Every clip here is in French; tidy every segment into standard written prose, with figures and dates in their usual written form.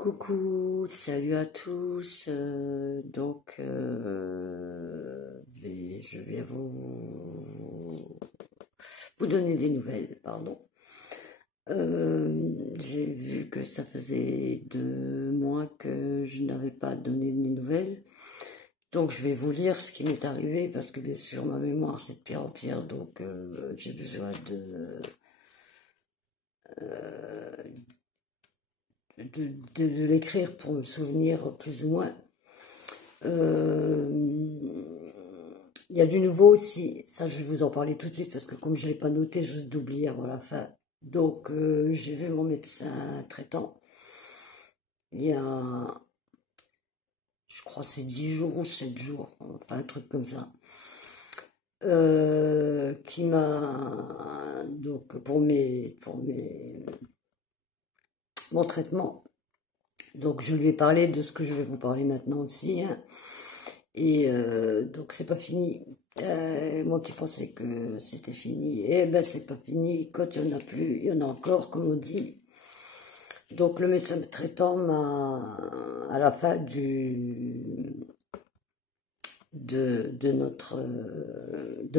Coucou, salut à tous. Je vais vous donner des nouvelles, pardon. J'ai vu que ça faisait 2 mois que je n'avais pas donné de nouvelles. Donc je vais vous lire ce qui m'est arrivé parce que bien sûr ma mémoire c'est de pierre en pierre, donc j'ai besoin de l'écrire pour me souvenir plus ou moins. Il y a du nouveau aussi, ça je vais vous en parler tout de suite parce que comme je ne l'ai pas noté, je risque d'oublier avant la fin. Donc j'ai vu mon médecin traitant il y a, je crois c'est 10 jours ou 7 jours, enfin un truc comme ça, qui m'a, donc mon traitement, donc je lui ai parlé de ce que je vais vous parler maintenant aussi, hein. Et donc c'est pas fini. Moi qui pensais que c'était fini, eh ben c'est pas fini. Quand il y en a plus, il y en a encore, comme on dit. Donc le médecin traitant m'a, à la fin de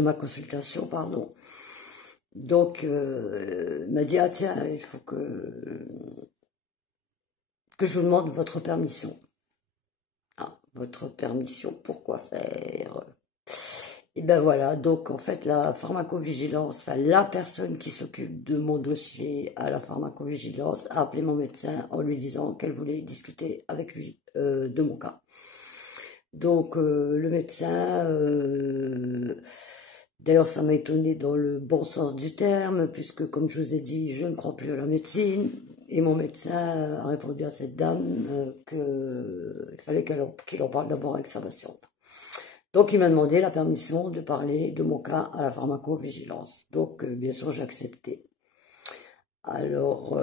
ma consultation, pardon. Donc m'a dit ah tiens il faut que je vous demande votre permission. Ah, votre permission, pourquoi faire? Et ben voilà, donc en fait la pharmacovigilance, enfin la personne qui s'occupe de mon dossier à la pharmacovigilance a appelé mon médecin en lui disant qu'elle voulait discuter avec lui de mon cas. Donc le médecin, d'ailleurs ça m'a étonné dans le bon sens du terme, puisque comme je vous ai dit, je ne crois plus à la médecine. Et mon médecin a répondu à cette dame qu'il fallait qu'il en parle d'abord avec sa patiente. Donc il m'a demandé la permission de parler de mon cas à la pharmacovigilance. Donc bien sûr j'ai accepté. Alors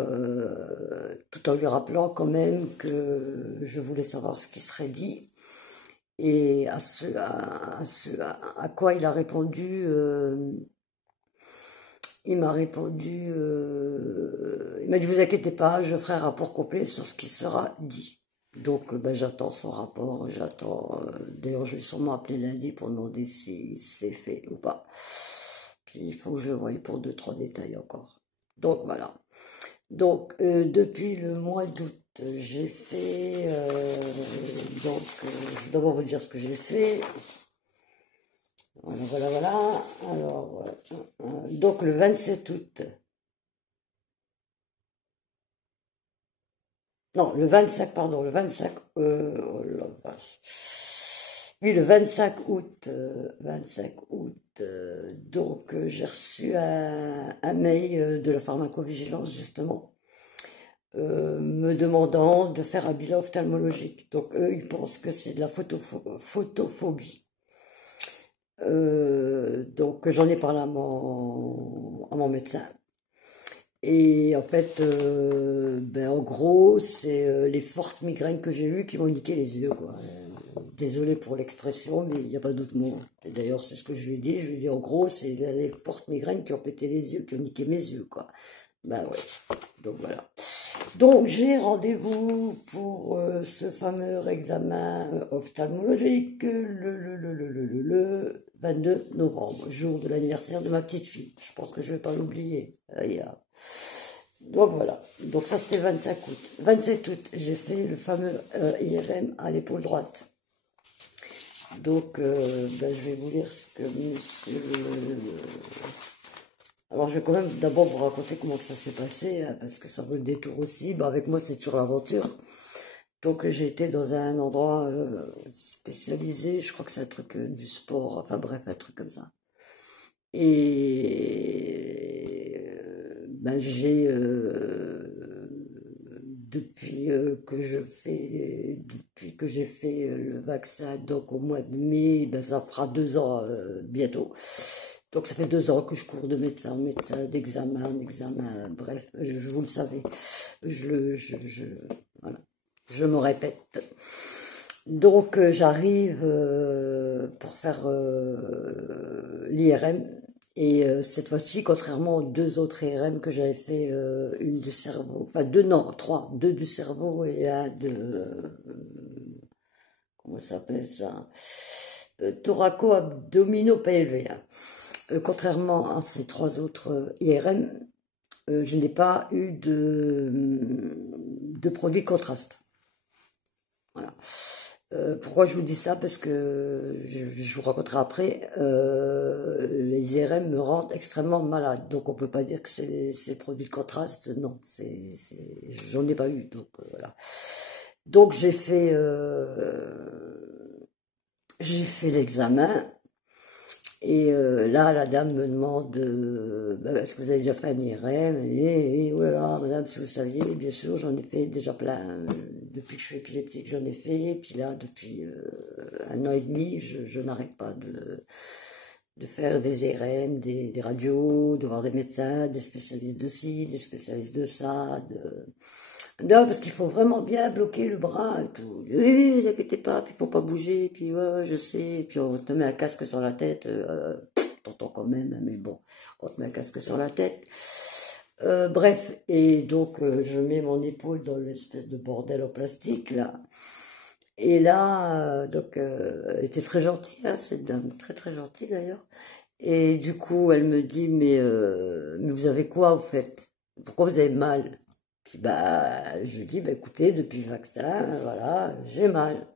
tout en lui rappelant quand même que je voulais savoir ce qui serait dit. Et à quoi il a répondu, il m'a répondu, il m'a dit vous inquiétez pas, je ferai un rapport complet sur ce qui sera dit. Donc ben, j'attends son rapport, d'ailleurs je vais sûrement appeler lundi pour demander si c'est fait ou pas. Puis il faut que je le voie pour 2-3 détails encore. Donc voilà. Donc depuis le mois d'août, j'ai fait, je vais d'abord vous dire ce que j'ai fait. Voilà. Alors, donc le 27 août. Non, le 25, pardon, le 25, oh la vache. Oui, le 25 août, donc j'ai reçu un mail de la pharmacovigilance, justement, me demandant de faire un bilan ophtalmologique. Donc eux, ils pensent que c'est de la photophobie. Donc j'en ai parlé à mon médecin. Et en fait, ben, en gros, c'est les fortes migraines que j'ai eues qui m'ont niqué les yeux, quoi. Désolé pour l'expression, mais il n'y a pas d'autre mot. Et d'ailleurs, c'est ce que je lui ai dit. Je lui ai dit, en gros, c'est les fortes migraines qui ont pété les yeux, qui ont niqué mes yeux, quoi. Ben ouais. Donc voilà. Donc j'ai rendez-vous pour ce fameux examen ophtalmologique le 22 novembre, jour de l'anniversaire de ma petite fille. Je pense que je ne vais pas l'oublier. Donc voilà, donc ça c'était 25 août. 27 août, j'ai fait le fameux IRM à l'épaule droite. Donc ben, je vais vous lire ce que monsieur... Alors je vais quand même d'abord vous raconter comment que ça s'est passé, hein, parce que ça vaut le détour aussi. Ben, avec moi c'est toujours l'aventure. Donc j'ai été dans un endroit spécialisé, je crois que c'est un truc du sport, enfin bref, un truc comme ça. Et ben, depuis que j'ai fait le vaccin, donc au mois de mai, ben, ça fera 2 ans bientôt. Donc ça fait 2 ans que je cours de médecin en médecin, d'examen en examen, bref, vous le savez, voilà, je me répète. Donc j'arrive pour faire l'IRM Et cette fois-ci, contrairement aux deux autres IRM que j'avais fait, une du cerveau, enfin deux, non, trois, deux du cerveau et un de, comment ça s'appelle ça, thoraco-abdominaux-pelvien. Contrairement à ces trois autres IRM, je n'ai pas eu de produit contraste. Voilà. Pourquoi je vous dis ça? Parce que je vous raconterai après, les IRM me rendent extrêmement malade. Donc on peut pas dire que c'est produit de contraste. Non, j'en ai pas eu. Donc voilà. Donc j'ai fait l'examen. Et là, la dame me demande, est-ce que vous avez déjà fait un IRM? Et voilà, madame, si vous saviez, bien sûr, j'en ai fait déjà plein. Depuis que je suis épileptique, j'en ai fait. Et puis là, depuis 1 an et demi, je n'arrête pas de faire des IRM, des radios, de voir des médecins, des spécialistes de ci, des spécialistes de ça. Non, parce qu'il faut vraiment bien bloquer le bras et tout. Oui, oui, ne vous inquiétez pas, puis il faut pas bouger, puis ouais, je sais, puis on te met un casque sur la tête, t'entends quand même, mais bon, on te met un casque sur la tête. Bref, et donc je mets mon épaule dans l'espèce de bordel en plastique, là. Et là, donc, elle était très gentille, hein, cette dame, très très gentille d'ailleurs. Et du coup, elle me dit, mais vous avez quoi, en fait? Pourquoi vous avez mal? Puis bah, je lui dis, bah écoutez, depuis le vaccin, voilà, j'ai mal.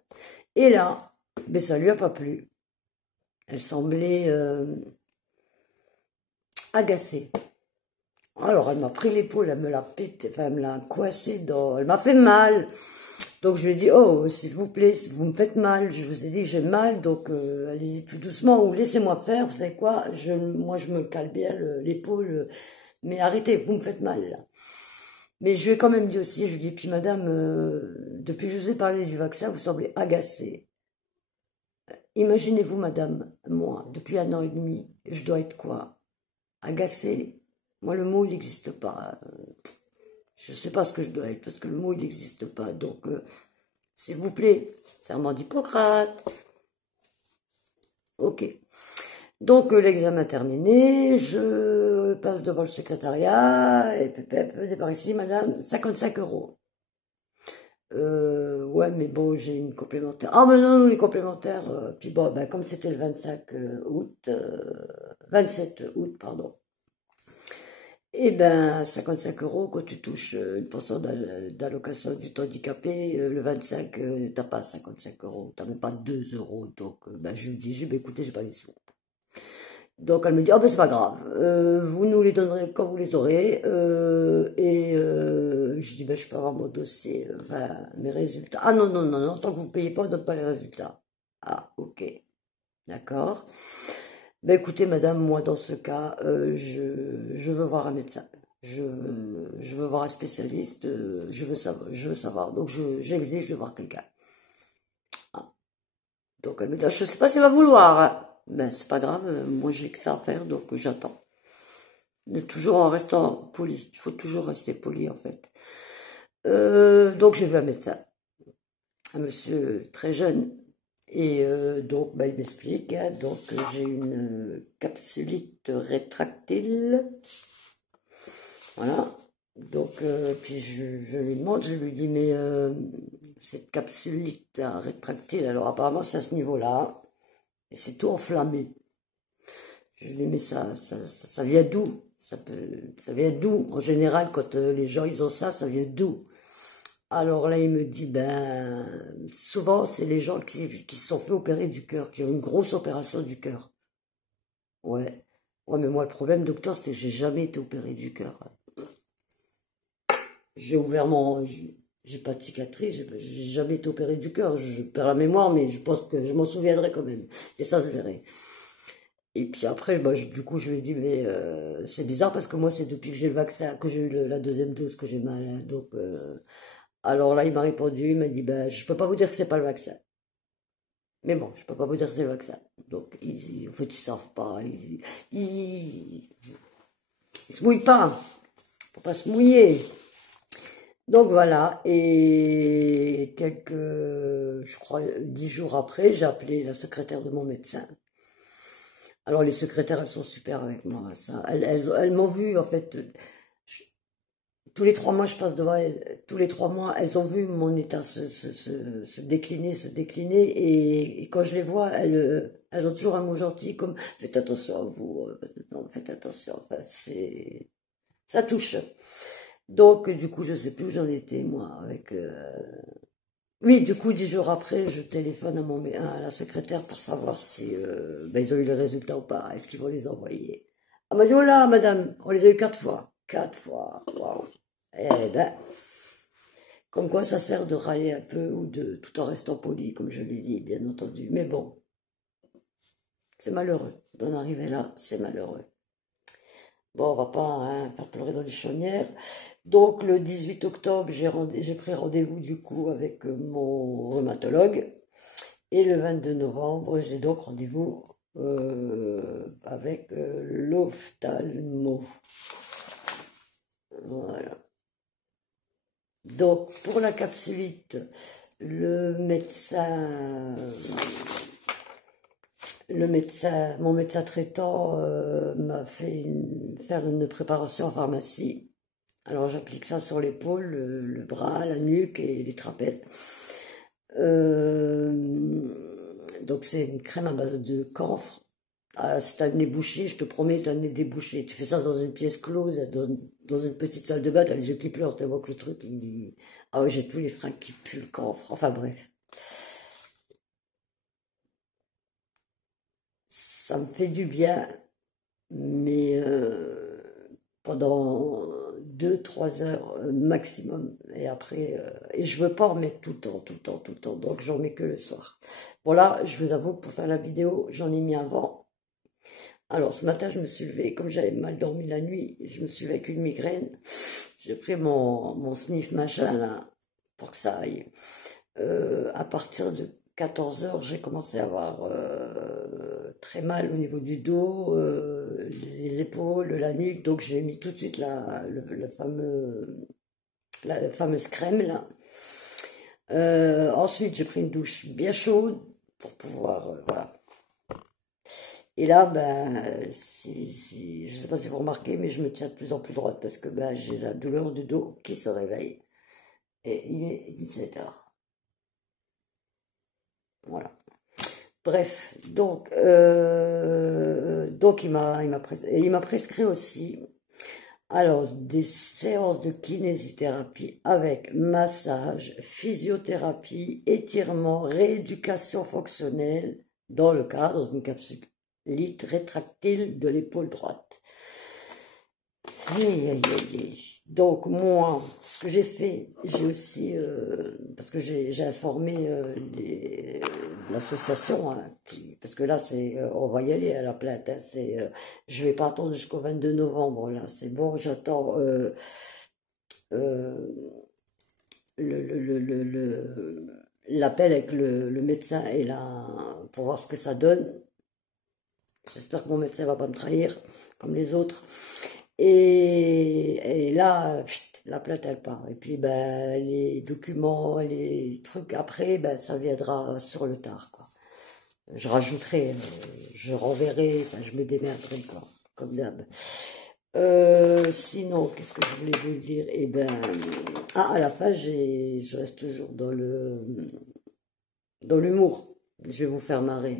Et là, mais ça lui a pas plu. Elle semblait agacée. Alors elle m'a pris l'épaule, elle me l'a pété, enfin elle me l'a coincé dans, elle m'a fait mal. Donc je lui ai dit, oh, s'il vous plaît, si vous me faites mal, je vous ai dit que j'ai mal, donc allez-y plus doucement ou laissez-moi faire, vous savez quoi, moi je me cale bien l'épaule, mais arrêtez, vous me faites mal là. Mais je lui ai quand même dit aussi, je lui ai dit, puis madame, depuis que je vous ai parlé du vaccin, vous semblez agacée. Imaginez-vous, madame, moi, depuis 1 an et demi, je dois être quoi? Agacée? Moi, le mot, il n'existe pas. Je ne sais pas ce que je dois être, parce que le mot, il n'existe pas. Donc, s'il vous plaît, serment d'Hippocrate. Ok. Donc, l'examen terminé, je passe devant le secrétariat, et venez par ici, madame, 55 €. Ouais, mais bon, j'ai une complémentaire. Ah, mais non, les complémentaires. Puis bon, ben, comme c'était le 25 août, 27 août, pardon. Et ben, 55 € quand tu touches une pension d'allocation du temps handicapé, le 25, t'as pas 55 €, t'as même pas 2 €. Donc, ben, je lui dis, ben, écoutez, j'ai pas les sous. Donc elle me dit, oh ben c'est pas grave, vous nous les donnerez quand vous les aurez. Je dis, ben je peux avoir mon dossier, enfin mes résultats. Ah non, non, non, non, tant que vous ne payez pas, on ne donne pas les résultats. Ah, ok, d'accord. Ben écoutez madame, moi dans ce cas, je veux voir un médecin. Je veux voir un spécialiste, je veux savoir. Donc j'exige de voir quelqu'un. Ah. Donc elle me dit, ah, je sais pas si elle va vouloir, hein. Ben c'est pas grave, moi j'ai que ça à faire, donc j'attends. Mais toujours en restant poli. Il faut toujours rester poli en fait. Donc j'ai vu un médecin, un monsieur très jeune. Et donc bah, il m'explique, hein, donc j'ai une capsulite rétractile. Voilà. Donc puis je lui demande, je lui dis mais cette capsulite rétractile, alors apparemment c'est à ce niveau-là. Et c'est tout enflammé. Je lui dis mais ça vient d'où? Ça vient d'où? En général, quand les gens ils ont ça, ça vient d'où? Alors là, il me dit, ben, souvent, c'est les gens qui se sont fait opérer du cœur, qui ont une grosse opération du cœur. Ouais. Ouais, mais moi, le problème, docteur, c'est que j'ai jamais été opéré du cœur. J'ai ouvert mon, j'ai pas de cicatrice, j'ai jamais été opéré du cœur. Je perds la mémoire, mais je pense que je m'en souviendrai quand même. Et ça se verrait. Et puis après, bah, du coup, je lui ai dit, mais c'est bizarre parce que moi, c'est depuis que j'ai le vaccin, que j'ai eu la deuxième dose que j'ai mal, hein. Donc, alors là, il m'a répondu, il m'a dit, ben, je peux pas vous dire que c'est pas le vaccin. Mais bon, je peux pas vous dire que c'est le vaccin. Donc, en fait, ils savent pas. Ils se mouillent pas. Faut pas se mouiller. Donc voilà. Et je crois, 10 jours après, j'ai appelé la secrétaire de mon médecin. Alors les secrétaires, elles sont super avec moi. Ça, elles m'ont vu en fait. je- Tous les 3 mois, je passe devant elles. Tous les 3 mois, elles ont vu mon état se décliner, se décliner. Et quand je les vois, elles ont toujours un mot gentil comme faites attention à vous, non, faites attention. Enfin, ça touche. Donc, du coup, je sais plus où j'en étais, moi, avec. Oui, du coup, 10 jours après, je téléphone à la secrétaire pour savoir si ben, ils ont eu les résultats ou pas. Est-ce qu'ils vont les envoyer? Elle m'a dit, oh là, madame, on les a eu 4 fois. 4 fois, waouh. Eh ben, comme quoi ça sert de râler un peu ou de tout en restant poli, comme je lui dis, bien entendu. Mais bon, c'est malheureux. D'en arriver là, c'est malheureux. Bon, on va pas hein, faire pleurer dans les chaumières. Donc, le 18 octobre, j'ai pris rendez-vous du coup avec mon rhumatologue. Et le 22 novembre, j'ai donc rendez-vous avec l'ophtalmo. Voilà. Donc, pour la capsulite, le médecin, mon médecin traitant m'a fait faire une préparation en pharmacie. Alors, j'applique ça sur l'épaule, le bras, la nuque et les trapèzes. Donc, c'est une crème à base de camphre. Ah, si t'as le nez bouché, je te promets, t'as le nez débouché. Tu fais ça dans une pièce close, dans une petite salle de bain, t'as les yeux qui pleurent, tellement que le truc, Ah oui, j'ai tous les freins qui puent le camphre. Enfin bref, ça me fait du bien, mais pendant 2, 3 heures maximum. Et après, et je veux pas en mettre tout le temps, tout le temps, tout le temps. Donc j'en mets que le soir. Voilà, je vous avoue que pour faire la vidéo, j'en ai mis avant. Alors ce matin, je me suis levée, comme j'avais mal dormi la nuit, je me suis levée avec une migraine. J'ai pris mon sniff machin là, pour que ça aille. À partir de 14 heures, j'ai commencé à avoir très mal au niveau du dos, les épaules, la nuque. Donc j'ai mis tout de suite la fameuse crème là. Ensuite, j'ai pris une douche bien chaude pour pouvoir, voilà. Et là, ben, je sais pas si vous remarquez, mais je me tiens de plus en plus droite parce que ben, j'ai la douleur du dos qui se réveille. Et il est 17 heures. Voilà. Bref, donc il m'a prescrit aussi alors des séances de kinésithérapie avec massage, physiothérapie, étirement, rééducation fonctionnelle dans le cadre d'une capsule rétractile de l'épaule droite. Aïe, aïe, aïe, aïe. Donc moi, ce que j'ai fait, j'ai aussi, parce que j'ai informé l'association, hein, parce que là on va y aller à la plainte, hein, je vais pas attendre jusqu'au 22 novembre, là, c'est bon, j'attends euh, l'appel avec le médecin et pour voir ce que ça donne. J'espère que mon médecin va pas me trahir, comme les autres. Et là, la plainte, elle part. Et puis, ben, les documents, les trucs après, ben, ça viendra sur le tard, quoi. Je rajouterai, je renverrai, enfin, je me démerderai, quoi, comme d'hab. Sinon, qu'est-ce que je voulais vous dire? Eh ben, à la fin, je reste toujours dans l'humour. Je vais vous faire marrer.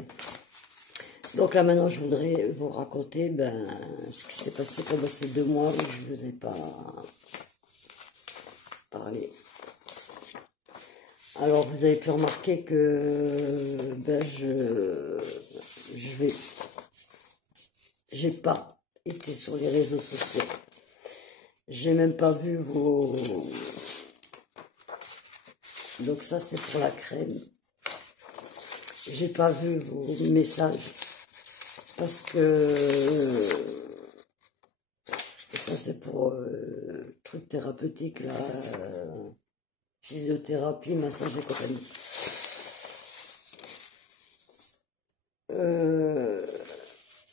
Donc là maintenant je voudrais vous raconter ben, ce qui s'est passé pendant ces 2 mois où je ne vous ai pas parlé. Alors vous avez pu remarquer que ben, j'ai pas été sur les réseaux sociaux. J'ai même pas vu vos... Donc ça c'est pour la crème. J'ai pas vu vos messages parce que ça c'est pour truc thérapeutique là, physiothérapie, massage et compagnie.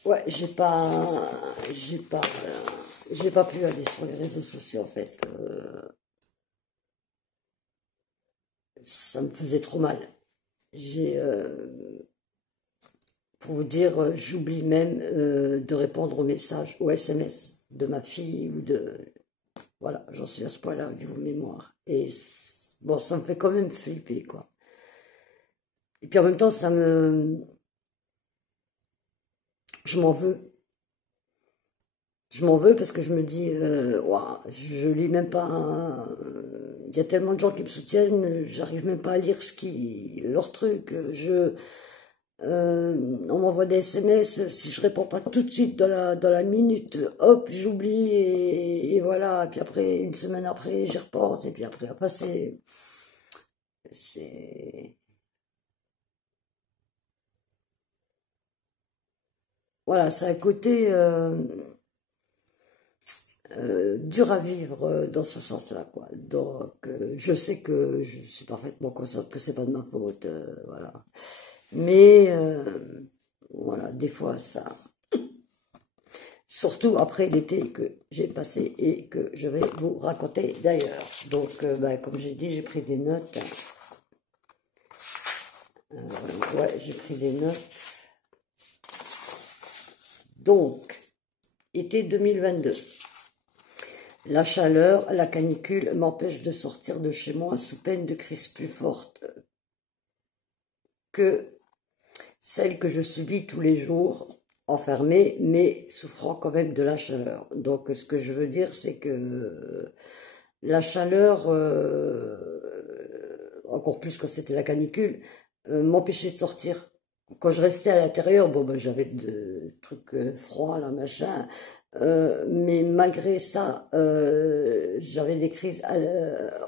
Ouais, j'ai pas pu aller sur les réseaux sociaux en fait. Ça me faisait trop mal. J'ai Pour vous dire, j'oublie même de répondre aux messages, aux SMS de ma fille ou de... Voilà, j'en suis à ce point-là au niveau mémoire. Et bon, ça me fait quand même flipper, quoi. Et puis en même temps, je m'en veux. Je m'en veux parce que je me dis, ouah, je lis même pas. Il y a tellement de gens qui me soutiennent, j'arrive même pas à lire leur truc. On m'envoie des SMS, si je réponds pas tout de suite dans la minute, hop, j'oublie et voilà. Et puis après, une semaine après, j'y repense et puis après c'est, voilà, c'est un côté dur à vivre dans ce sens-là, quoi. Donc, je sais que je suis parfaitement consciente que c'est pas de ma faute, voilà. Mais voilà, des fois ça. Surtout après l'été que j'ai passé et que je vais vous raconter d'ailleurs. Donc, comme j'ai dit, j'ai pris des notes. Ouais, j'ai pris des notes. Donc, été 2022. La chaleur, la canicule m'empêche de sortir de chez moi sous peine de crise plus forte que celle que je subis tous les jours, enfermée, mais souffrant quand même de la chaleur. Donc, ce que je veux dire, c'est que la chaleur, encore plus quand c'était la canicule, m'empêchait de sortir. Quand je restais à l'intérieur, bon, ben, j'avais de trucs froids, là, machin, mais malgré ça, j'avais des crises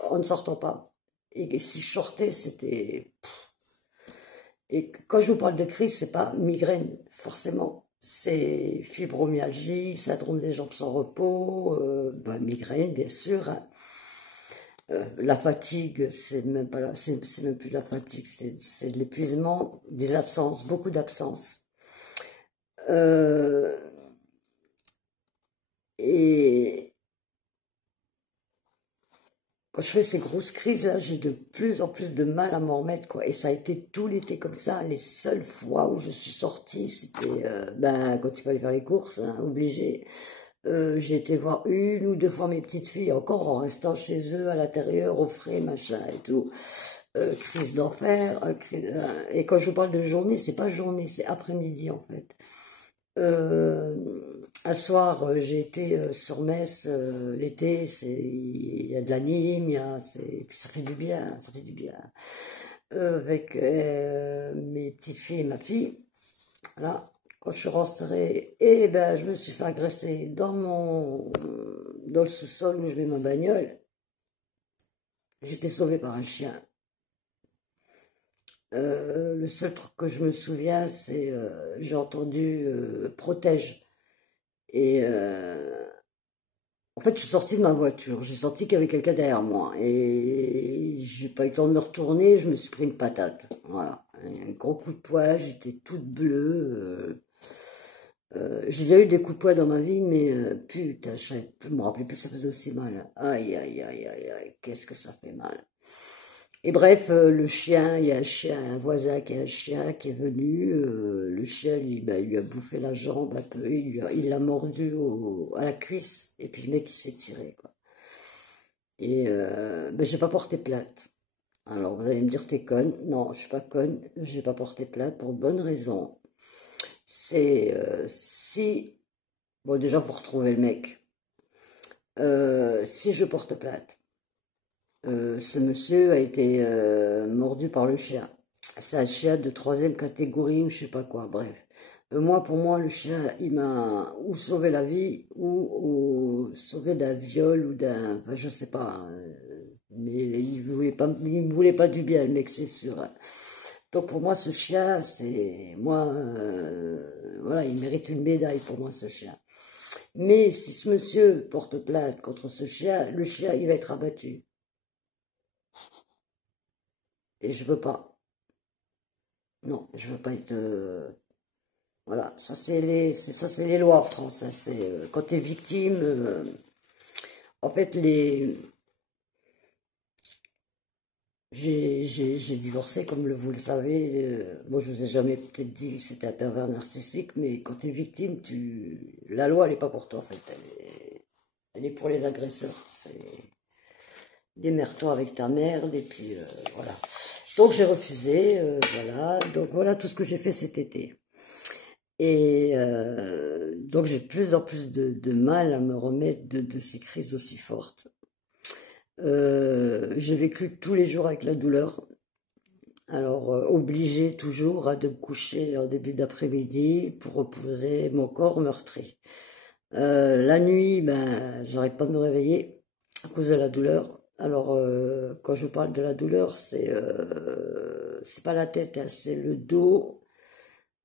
en ne sortant pas. Et si je sortais, c'était... Et quand je vous parle de crise, c'est pas migraine, forcément. C'est fibromyalgie, syndrome des jambes sans repos, migraine, bien sûr, hein. La fatigue, c'est même pas c'est même plus la fatigue, c'est de l'épuisement, des absences, beaucoup d'absences. Euh, et quand je fais ces grosses crises là, j'ai de plus en plus de mal à m'en remettre, quoi. Et ça a été tout l'été comme ça. Les seules fois où je suis sortie, c'était quand il fallait faire les courses, hein, obligé. J'ai été voir une ou deux fois mes petites filles, encore en restant chez eux, à l'intérieur, au frais, machin et tout. Crise d'enfer. Et quand je vous parle de journée, c'est pas journée, c'est après-midi en fait. Un soir, j'ai été sur Metz l'été, il y a de l'anime, ça fait du bien, ça fait du bien. Avec mes petites filles et ma fille, voilà. Quand je suis rentrée, et ben, je me suis fait agresser dans le sous-sol où je mets ma bagnole. J'étais sauvée par un chien. Le seul truc que je me souviens, c'est j'ai entendu protège. Et en fait, je suis sortie de ma voiture. J'ai senti qu'il y avait quelqu'un derrière moi. Et j'ai pas eu le temps de me retourner. Je me suis pris une patate. Voilà. Un gros coup de poing. J'étais toute bleue. J'ai déjà eu des coups de poing dans ma vie, mais putain, je me rappelais plus que ça faisait aussi mal. Aïe, aïe, aïe, aïe, aïe. Qu'est-ce que ça fait mal. Et bref, le chien, il y a un chien, un voisin qui a un chien qui est venu. Le chien, lui, il lui a bouffé la jambe un peu. Il l'a mordu à la cuisse. Et puis le mec, il s'est tiré, quoi. Et j'ai pas porté plainte. Alors, vous allez me dire, t'es conne. Non, je suis pas conne. J'ai pas porté plainte pour une bonne raison. C'est si... Bon, déjà, faut retrouver le mec. Si je porte plainte, ce monsieur a été mordu par le chien. C'est un chien de troisième catégorie ou je sais pas quoi, bref. Moi, pour moi, le chien, il m'a ou sauvé la vie ou sauvé d'un viol ou d'un... Enfin, je sais pas. Mais il me voulait pas du bien, le mec, c'est sûr, hein. Donc pour moi, ce chien, c'est... Moi, voilà, il mérite une médaille pour moi, ce chien. Mais si ce monsieur porte plainte contre ce chien, le chien, il va être abattu. Et je veux pas. Non, je veux pas être. Voilà, ça c'est les lois en France, hein. C'est quand tu es victime. En fait, j'ai divorcé, comme vous le savez. Moi, je vous ai jamais peut-être dit que c'était un pervers narcissique, mais quand tu es victime, la loi, elle n'est pas pour toi, en fait. Elle est pour les agresseurs. C'est démerde-toi avec ta merde, et puis voilà. Donc, j'ai refusé, voilà. Donc, voilà tout ce que j'ai fait cet été. Et donc, j'ai de plus en plus de mal à me remettre de ces crises aussi fortes. J'ai vécu tous les jours avec la douleur. Alors, obligé toujours de me coucher en début d'après-midi pour reposer mon corps meurtri. La nuit, ben, j'arrête pas de me réveiller à cause de la douleur. Alors, quand je parle de la douleur, c'est pas la tête, hein, c'est le dos,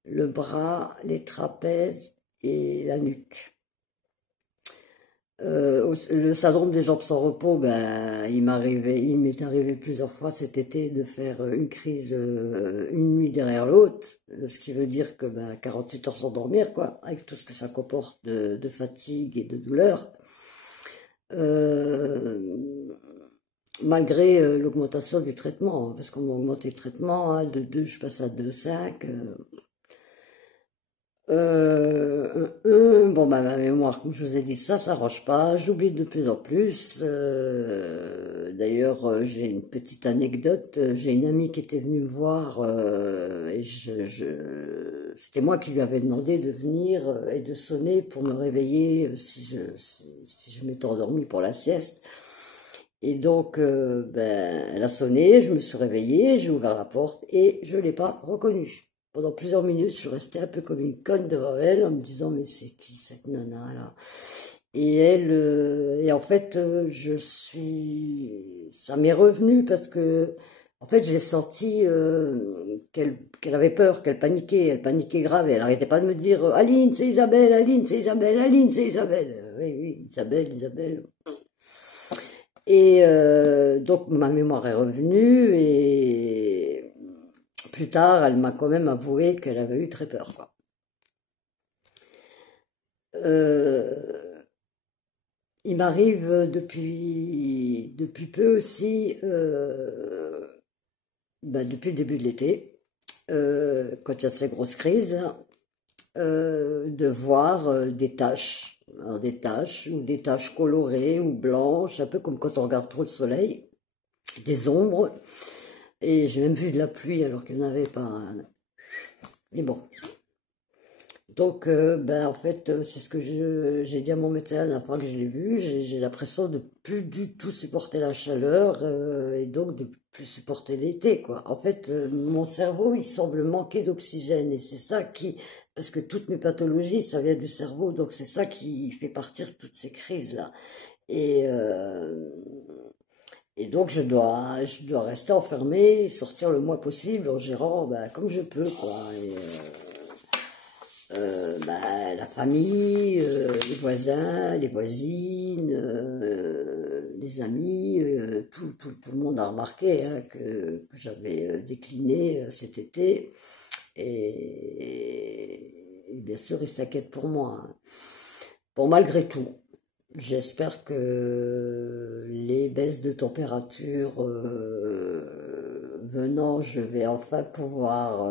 le bras, les trapèzes et la nuque. Le syndrome des jambes sans repos, ben, il m'est arrivé plusieurs fois cet été de faire une crise une nuit derrière l'autre, ce qui veut dire que ben, 48 heures sans dormir, quoi, avec tout ce que ça comporte de fatigue et de douleur. Euh, Malgré l'augmentation du traitement, hein, parce qu'on m'a augmenté le traitement, hein, de 2, je passe à 2,5. Bon, bah, ma mémoire, comme je vous ai dit, ça s'arrange pas. J'oublie de plus en plus. D'ailleurs, j'ai une petite anecdote. J'ai une amie qui était venue me voir et c'était moi qui lui avais demandé de venir et de sonner pour me réveiller si je m'étais endormie pour la sieste. Et donc, ben, elle a sonné, je me suis réveillée, j'ai ouvert la porte et je l'ai pas reconnue. Pendant plusieurs minutes, je suis restée un peu comme une conne devant elle en me disant, mais c'est qui cette nana là? Et en fait, ça m'est revenu parce que, en fait, j'ai senti qu'elle avait peur, elle paniquait grave et elle arrêtait pas de me dire, Aline, c'est Isabelle, Aline, c'est Isabelle, Aline, c'est Isabelle. Oui, oui, Isabelle, Isabelle. Et donc ma mémoire est revenue et plus tard, elle m'a quand même avoué qu'elle avait eu très peur, quoi. Euh, il m'arrive depuis peu aussi, bah, depuis le début de l'été, quand il y a ces grosses crises, de voir des taches. Alors des taches, ou des taches colorées ou blanches, un peu comme quand on regarde trop le soleil, des ombres. Et j'ai même vu de la pluie alors qu'il n'y en avait pas, hein. Mais bon. Donc, ben, en fait, c'est ce que j'ai dit à mon médecin la fois que je l'ai vu. J'ai l'impression de plus du tout supporter la chaleur et donc de plus supporter l'été, quoi. En fait, mon cerveau, il semble manquer d'oxygène et c'est ça qui, parce que toutes mes pathologies, ça vient du cerveau, donc c'est ça qui fait partir toutes ces crises-là. Et, euh, et donc, je dois rester enfermé, sortir le moins possible en gérant bah, comme je peux, quoi. Et, bah, la famille, les voisins, les voisines, les amis, tout le monde a remarqué hein, que j'avais décliné cet été. Et bien sûr, ils s'inquiètent pour moi, hein. Bon, malgré tout. J'espère que les baisses de température venant, je vais enfin pouvoir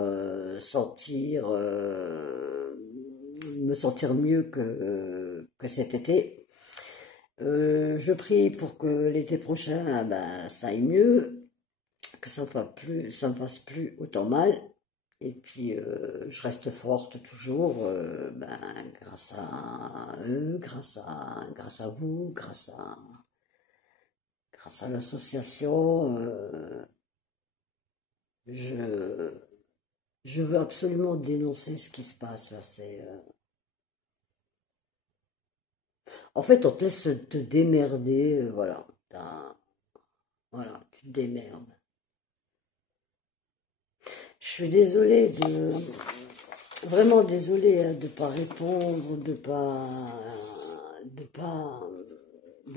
me sentir mieux que cet été. Je prie pour que l'été prochain, ben, ça aille mieux, que ça ne fasse plus autant mal. Et puis, je reste forte toujours, ben, grâce à eux, grâce à vous, grâce à l'association. Je, je veux absolument dénoncer ce qui se passe, là. En fait, on te laisse te démerder, voilà. Voilà, tu te démerdes. Je suis désolée vraiment désolée hein, de pas répondre, de pas, de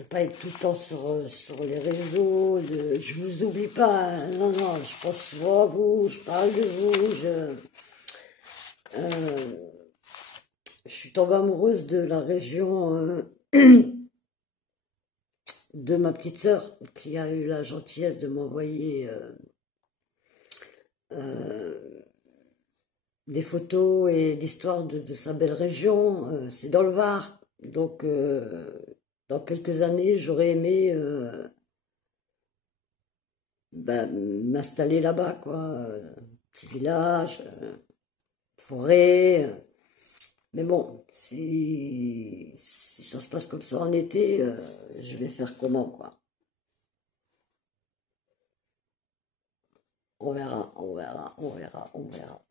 pas être tout le temps sur les réseaux. Je vous oublie pas, hein. Non, non, je pense souvent à vous, je parle de vous, euh, je suis tombée amoureuse de la région de ma petite sœur qui a eu la gentillesse de m'envoyer euh, des photos et l'histoire de sa belle région. C'est dans le Var. Donc, dans quelques années, j'aurais aimé m'installer là-bas, quoi. Petit village, forêt. Mais bon, si ça se passe comme ça en été, je vais faire comment, quoi. On verra, on verra, on verra, on verra.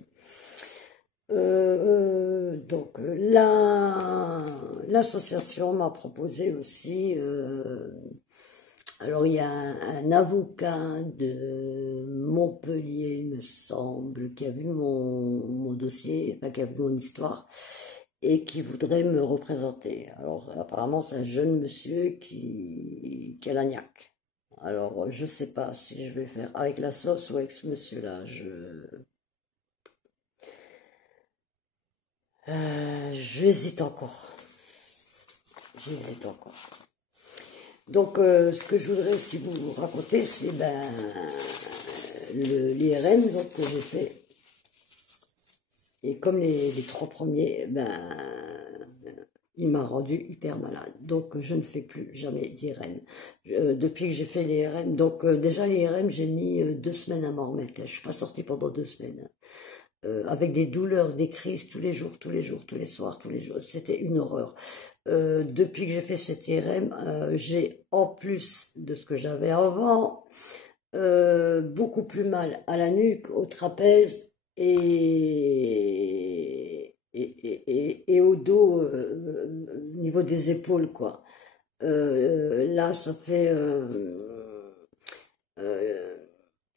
Donc l'association m'a proposé aussi, alors il y a un avocat de Montpellier, il me semble, qui a vu mon dossier, enfin qui a vu mon histoire, et qui voudrait me représenter. Alors apparemment c'est un jeune monsieur qui a la niaque. Alors je sais pas si je vais faire avec la sauce ou avec ce monsieur-là. J'hésite encore. J'hésite encore. Donc, ce que je voudrais aussi vous raconter, c'est l'IRM que j'ai fait. Et comme les trois premiers, il m'a rendu hyper malade. Donc, je ne fais plus jamais d'IRM. Depuis que j'ai fait l'IRM, donc déjà l'IRM, j'ai mis 2 semaines à m'en remettre. Je suis pas sortie pendant 2 semaines. Avec des douleurs, des crises tous les jours, tous les jours, tous les soirs, tous les jours. C'était une horreur. Depuis que j'ai fait cette IRM, j'ai, en plus de ce que j'avais avant, beaucoup plus mal à la nuque, au trapèze et au dos, au niveau des épaules, quoi. Là, ça fait... euh,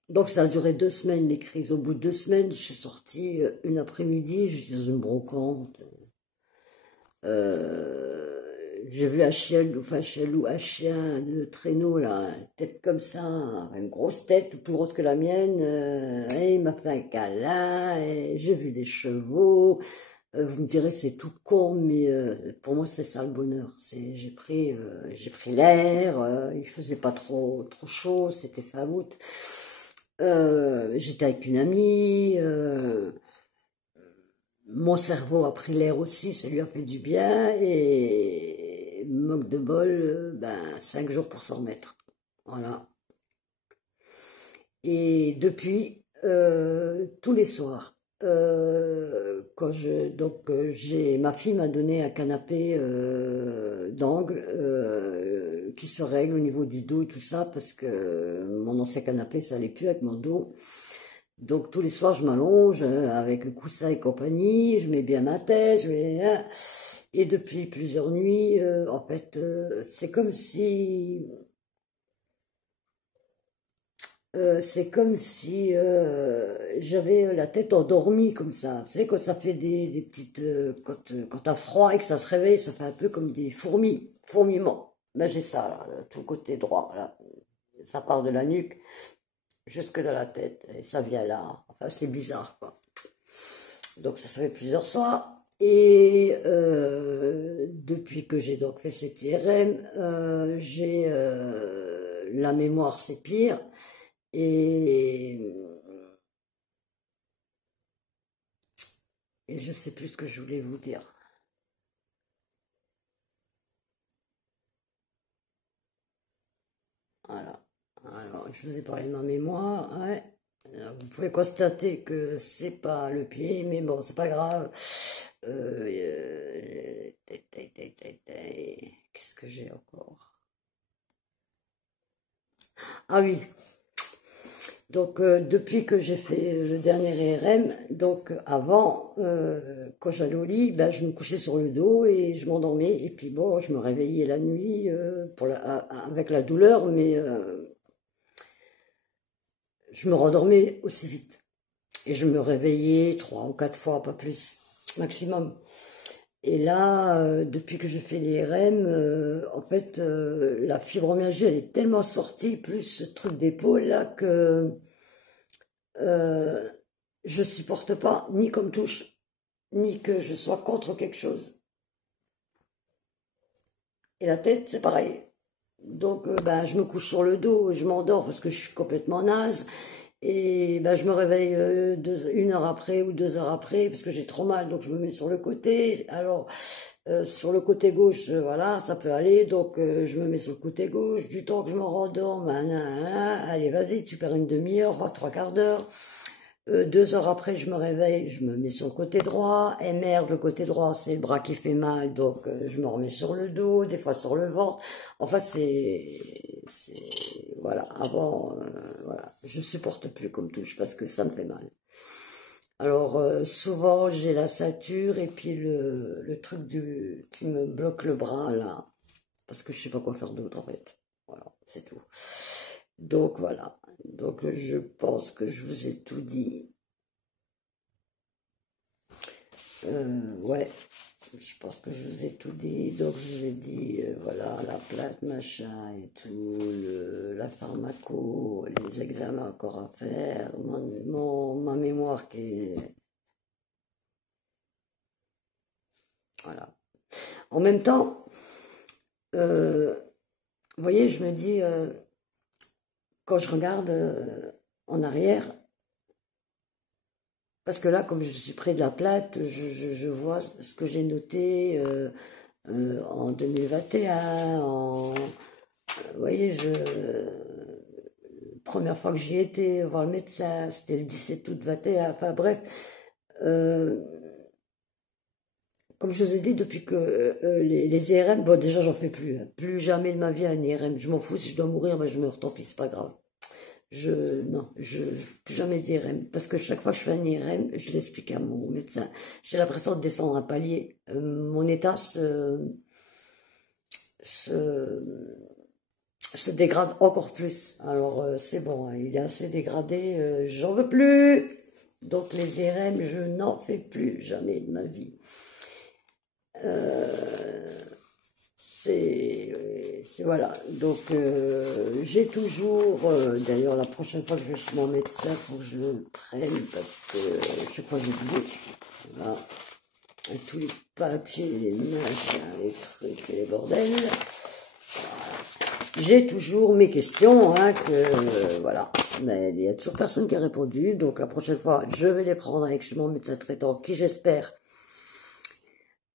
donc ça a duré 2 semaines, les crises. Au bout de 2 semaines, je suis sortie une après-midi, j'étais dans une brocante. J'ai vu un chien, enfin un chien de traîneau, là, une tête comme ça, une grosse tête, plus grosse que la mienne. Et il m'a fait un câlin, et j'ai vu des chevaux. Vous me direz, c'est tout con, mais pour moi, c'est ça le bonheur. J'ai pris l'air, il faisait pas trop chaud, c'était fin août. J'étais avec une amie, mon cerveau a pris l'air aussi, ça lui a fait du bien, et moque de bol, 5 jours pour s'en remettre. Voilà. Et depuis, tous les soirs, ma fille m'a donné un canapé d'angle qui se règle au niveau du dos, tout ça, parce que mon ancien canapé, ça allait plus avec mon dos. Donc tous les soirs, je m'allonge avec le coussin et compagnie, je mets bien ma tête, et depuis plusieurs nuits, en fait, c'est comme si j'avais la tête endormie comme ça. Vous savez, quand ça fait des petites... quand t'as froid et que ça se réveille, ça fait un peu comme des fourmillements. Ben, j'ai ça, là, tout le côté droit, là. Ça part de la nuque jusque dans la tête, et ça vient là. Enfin, c'est bizarre, quoi. Donc ça fait plusieurs soirs. Et depuis que j'ai donc fait cette IRM, j'ai la mémoire, c'est pire. Et, et je sais plus ce que je voulais vous dire. Voilà. Alors, je vous ai parlé de ma mémoire. Ouais. Alors, vous pouvez constater que c'est pas le pied, mais bon, c'est pas grave. Qu'est-ce que j'ai encore? Ah oui, donc depuis que j'ai fait le dernier IRM, donc avant, quand j'allais au lit, je me couchais sur le dos et je m'endormais. Et puis bon, je me réveillais la nuit avec la douleur, mais je me rendormais aussi vite. Et je me réveillais 3 ou 4 fois, pas plus, maximum. Et là, depuis que je fais l'IRM, en fait, la fibromyalgie, elle est tellement sortie, plus ce truc d'épaule là, que euh, je supporte pas, ni comme touche, ni que je sois contre quelque chose. Et la tête, c'est pareil. Donc, ben, je me couche sur le dos, je m'endors parce que je suis complètement naze. Et ben, je me réveille 1 heure après ou 2 heures après parce que j'ai trop mal, donc je me mets sur le côté. Alors, sur le côté gauche, voilà, ça peut aller, donc je me mets sur le côté gauche. Du temps que je me rendorme, allez, vas-y, tu perds une demi-heure, voire 3/4 d'heure. 2 heures après, je me réveille, je me mets sur le côté droit, et merde, le côté droit, c'est le bras qui fait mal, donc je me remets sur le dos, des fois sur le ventre. Enfin, voilà, avant, voilà, je supporte plus comme touche parce que ça me fait mal. Alors, souvent, j'ai la ceinture et puis le truc qui me bloque le bras, là, parce que je sais pas quoi faire d'autre, en fait. Voilà, c'est tout. Donc, voilà. Donc, je pense que je vous ai tout dit. Ouais, je pense que je vous ai tout dit. Donc, je vous ai dit, voilà, la plate, machin et tout, la pharmaco, les examens encore à faire, ma mémoire qui est... Voilà. En même temps, vous voyez, je me dis, quand je regarde en arrière, parce que là, comme je suis près de la plate, je vois ce que j'ai noté en 2021, vous voyez, première fois que j'y étais voir le médecin, c'était le 17 août 21, enfin bref, euh, comme je vous ai dit, depuis que les IRM, bon déjà j'en fais plus, hein. Plus jamais de ma vie un IRM, je m'en fous, si je dois mourir, ben, je meurs, tant pis, c'est pas grave. Non, plus jamais d'IRM, parce que chaque fois que je fais un IRM, je l'explique à mon médecin. J'ai l'impression de descendre un palier. Mon état se, se dégrade encore plus. Alors c'est bon, hein, il est assez dégradé, j'en veux plus. Donc les IRM, je n'en fais plus jamais de ma vie. Voilà, donc j'ai toujours, d'ailleurs la prochaine fois que je vais chez mon médecin, il faut que je le prenne parce que je crois que j'ai oublié, voilà, tous les papiers, les machins, les trucs et les bordels. J'ai toujours mes questions, hein, voilà, mais il y a toujours personne qui a répondu, donc la prochaine fois je vais les prendre avec mon médecin traitant qui j'espère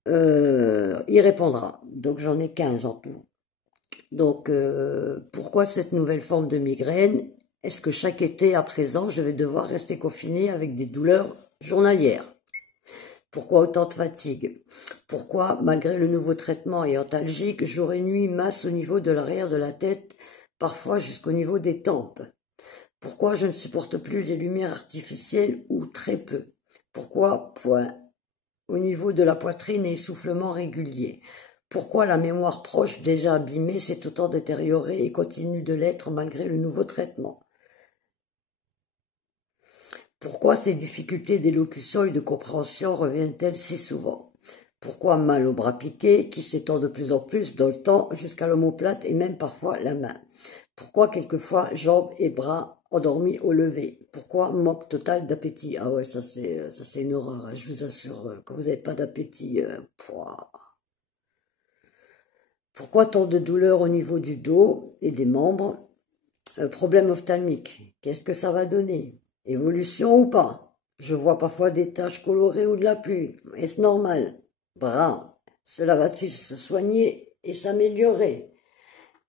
y répondra. Donc j'en ai 15 en tout. Donc, pourquoi cette nouvelle forme de migraine? Est-ce que chaque été à présent, je vais devoir rester confinée avec des douleurs journalières? Pourquoi autant de fatigue? Pourquoi, malgré le nouveau traitement et antalgique, jour et nuit, masse au niveau de l'arrière de la tête, parfois jusqu'au niveau des tempes? Pourquoi je ne supporte plus les lumières artificielles ou très peu? Pourquoi point au niveau de la poitrine et essoufflement régulier? Pourquoi la mémoire proche déjà abîmée s'est autant détériorée et continue de l'être malgré le nouveau traitement? Pourquoi ces difficultés d'élocution et de compréhension reviennent-elles si souvent? Pourquoi mal au bras piqué qui s'étend de plus en plus dans le temps jusqu'à l'omoplate et même parfois la main? Pourquoi quelquefois jambes et bras endormis au lever? Pourquoi manque total d'appétit? Ah ouais, ça c'est une horreur, hein, je vous assure, quand vous n'avez pas d'appétit, pourquoi tant de douleurs au niveau du dos et des membres? Problème ophtalmique, qu'est-ce que ça va donner? Évolution ou pas? Je vois parfois des taches colorées ou de la pluie. Est-ce normal? Bras, cela va-t-il se soigner et s'améliorer?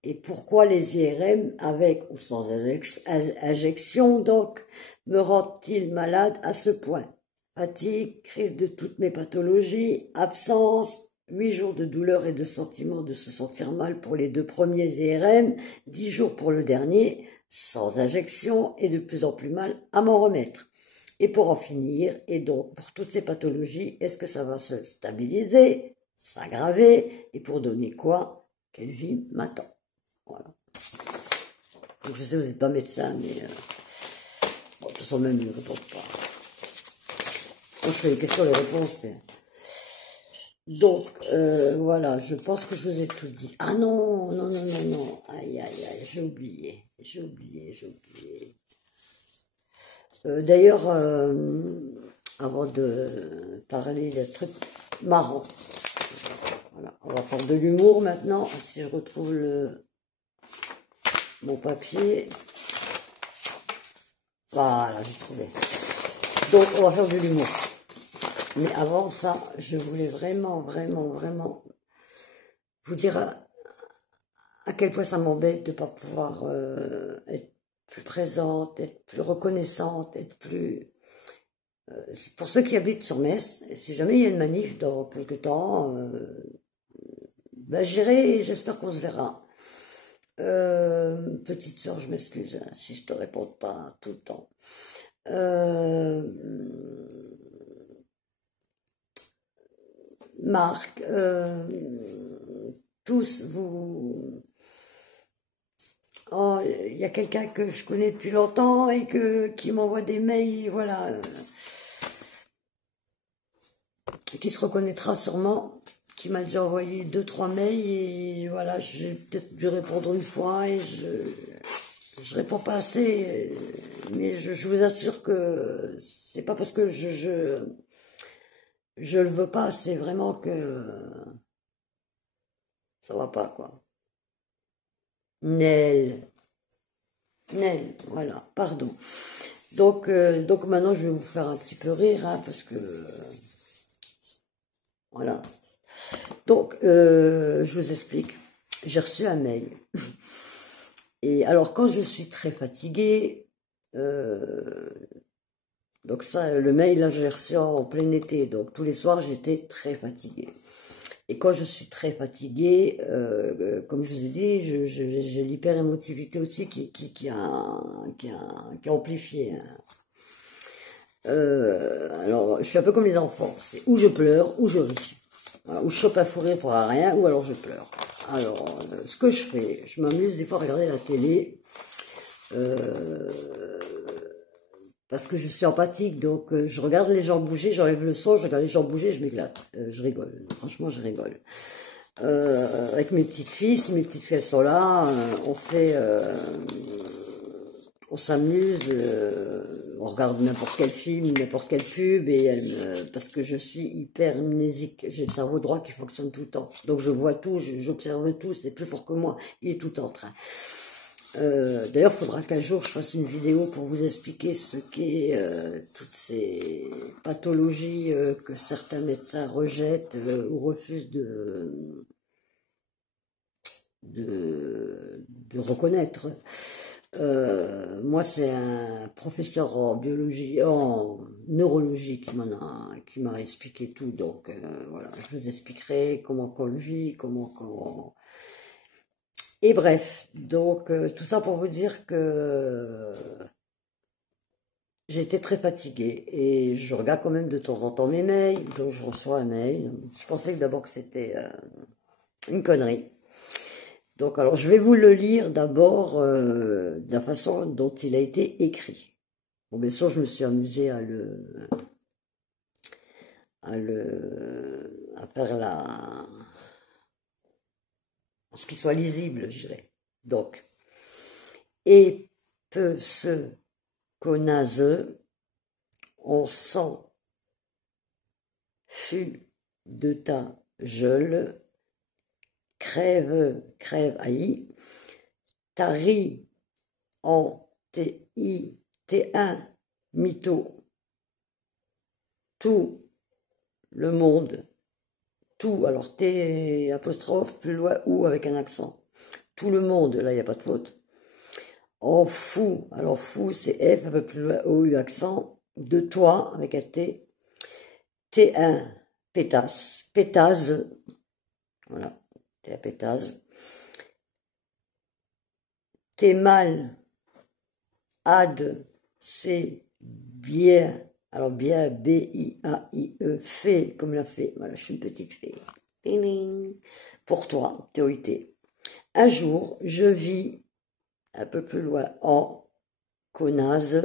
Et pourquoi les IRM, avec ou sans injection donc, me rendent-ils malade à ce point? Fatigue, crise de toutes mes pathologies, absence, 8 jours de douleur et de sentiment de se sentir mal pour les 2 premiers IRM, 10 jours pour le dernier, sans injection et de plus en plus mal à m'en remettre. Et pour en finir, et donc pour toutes ces pathologies, est-ce que ça va se stabiliser, s'aggraver, et pour donner quoi? Quelle vie m'attend? Voilà. Donc je sais que vous n'êtes pas médecin, mais bon, de toute façon même ils ne répondent pas. Quand je fais les questions, les réponses, c'est... Donc voilà, je pense que je vous ai tout dit. Ah non, non, non, non, non. Aïe, aïe, aïe, j'ai oublié. J'ai oublié, j'ai oublié. D'ailleurs, avant de parler des trucs marrants, voilà, on va faire de l'humour maintenant. Si je retrouve le... mon papier. Voilà, j'ai trouvé. Donc, on va faire de l'humour. Mais avant ça, je voulais vraiment vous dire à quel point ça m'embête de ne pas pouvoir être plus présente, être plus reconnaissante, être plus... pour ceux qui habitent sur Metz, si jamais il y a une manif dans quelques temps, ben, j'irai et j'espère qu'on se verra. Petite sœur, je m'excuse hein, si je te réponds pas tout le temps. Marc, tous vous... Oh, il y a quelqu'un que je connais depuis longtemps et qui m'envoie des mails, voilà, qui se reconnaîtra sûrement, qui m'a déjà envoyé 2-3 mails et voilà, j'ai peut-être dû répondre une fois et je réponds pas assez, mais je vous assure que c'est pas parce que je le veux pas, c'est vraiment que ça va pas, quoi. Nel, voilà, pardon. Donc maintenant, je vais vous faire un petit peu rire, hein, parce que, voilà. Donc, je vous explique. J'ai reçu un mail. Et alors, quand je suis très fatiguée, donc ça, le mail, là, j'ai reçu en plein été. Donc, tous les soirs, j'étais très fatiguée. Et quand je suis très fatiguée, comme je vous ai dit, j'ai l'hyper-émotivité aussi qui a amplifié. Hein. Alors, je suis un peu comme les enfants. C'est ou je pleure, ou je ris. Voilà, ou je chope un fou rire pour rien, ou alors je pleure. Alors, ce que je fais, je m'amuse des fois à regarder la télé. Parce que je suis empathique, donc je regarde les gens bouger, j'enlève le son, je regarde les gens bouger, je m'éclate. Je rigole, franchement je rigole. Avec mes petites filles, si mes petites filles sont là, on s'amuse, on regarde n'importe quel film, n'importe quelle pub, et parce que je suis hyper amnésique, j'ai le cerveau droit qui fonctionne tout le temps. Donc je vois tout, j'observe tout, c'est plus fort que moi, il est tout en train. D'ailleurs, il faudra qu'un jour je fasse une vidéo pour vous expliquer ce qu'est toutes ces pathologies que certains médecins rejettent ou refusent de reconnaître. Moi, c'est un professeur en biologie, en neurologie qui m'a expliqué tout. Donc, voilà, je vous expliquerai comment on le vit, comment on... Et bref, donc tout ça pour vous dire que j'étais très fatiguée et je regarde quand même de temps en temps mes mails, donc je reçois un mail. Je pensais que d'abord que c'était une connerie. Donc alors je vais vous le lire d'abord de la façon dont il a été écrit. Bon, bien sûr, je me suis amusée à faire ce qui soit lisible, je dirais. Donc, et peu se connasse, on sent fut de ta geôle, crève haï, tari en T1 mytho, tout le monde, tout, alors T apostrophe, plus loin, ou avec un accent, tout le monde, là il n'y a pas de faute, en fou, alors fou c'est F, un peu plus loin, O, U accent, de toi, avec un T, T1, pétase, voilà, T à pétase, t'es mal, ad, c'est bien, alors bien, B-I-A-I-E, fait, comme la fée, voilà, je suis une petite fée, pour toi, T-O-I-T. Un jour, je vis, un peu plus loin, en connasse,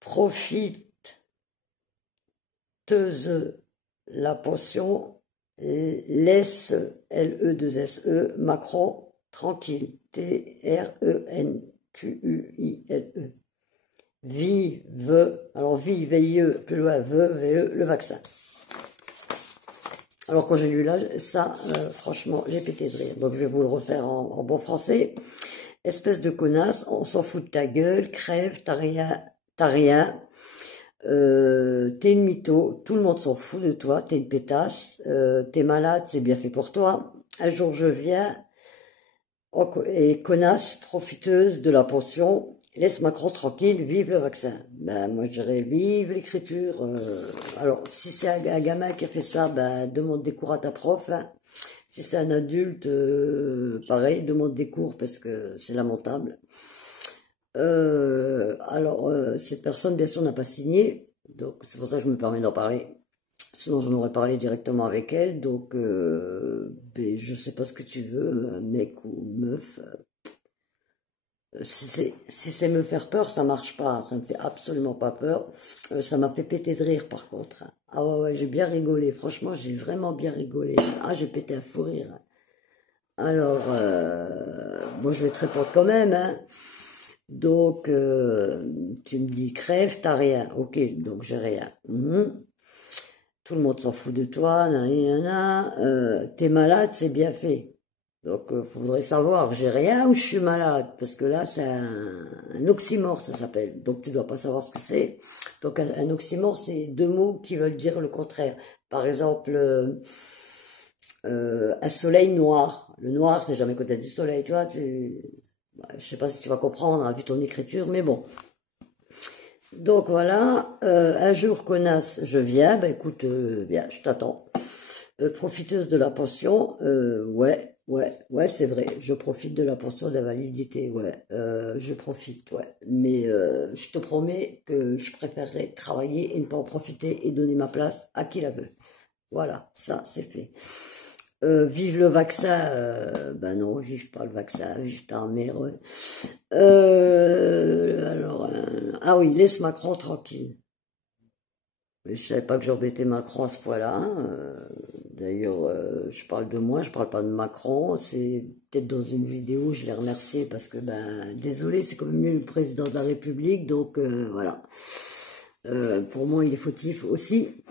profiteuse la potion, laisse, L-E-2-S-E, Macron, tranquille, T-R-E-N-Q-U-I-L-E. Vive, alors vie, V-I-E, plus loin, V-E, le vaccin. Alors quand j'ai lu là, ça, franchement, j'ai pété de rire. Donc je vais vous le refaire en bon français. Espèce de connasse, on s'en fout de ta gueule, crève, t'as rien. T'es une mytho, tout le monde s'en fout de toi, t'es une pétasse, t'es malade, c'est bien fait pour toi. Un jour je viens, et connasse, profiteuse de la pension, laisse Macron tranquille, vive le vaccin. Ben moi je dirais vive l'écriture. Alors si c'est un gamin qui a fait ça, ben demande des cours à ta prof. Hein. Si c'est un adulte, pareil, demande des cours parce que c'est lamentable. Cette personne, bien sûr, n'a pas signé, donc c'est pour ça que je me permets d'en parler. Sinon, j'en aurais parlé directement avec elle, donc ben, je sais pas ce que tu veux, un mec ou meuf. Si c'est me faire peur, ça marche pas, ça me fait absolument pas peur. Ça m'a fait péter de rire, par contre. Ah ouais, j'ai bien rigolé, franchement, j'ai vraiment bien rigolé. Ah, j'ai pété un fou rire. Alors, bon, je vais te répondre quand même, hein. Donc, tu me dis crève, t'as rien. Ok, donc j'ai rien. Tout le monde s'en fout de toi, nanana. T'es malade, c'est bien fait. Donc, faudrait savoir, j'ai rien ou je suis malade. Parce que là, c'est un oxymore, ça s'appelle. Donc, tu dois pas savoir ce que c'est. Donc, un oxymore, c'est deux mots qui veulent dire le contraire. Par exemple, un soleil noir. Le noir, c'est jamais côté du soleil, tu vois. Je sais pas si tu vas comprendre, hein, vu ton écriture, mais bon. Donc voilà, un jour connasse, je viens, ben écoute, viens, je t'attends. Profiteuse de la pension, ouais, c'est vrai, je profite de la pension d'invalidité, ouais, je profite, ouais. Mais je te promets que je préférerais travailler et ne pas en profiter et donner ma place à qui la veut. Voilà, ça c'est fait. Vive le vaccin, ben non, vive pas le vaccin, vive ta mère, ouais. Ah oui, laisse Macron tranquille. Mais je savais pas que j'embêtais Macron à ce point-là. Hein. D'ailleurs, je parle de moi, je parle pas de Macron. C'est peut-être dans une vidéo, je l'ai remercié parce que, ben, désolé, c'est quand même mieux le président de la République, donc voilà. Pour moi, il est fautif aussi.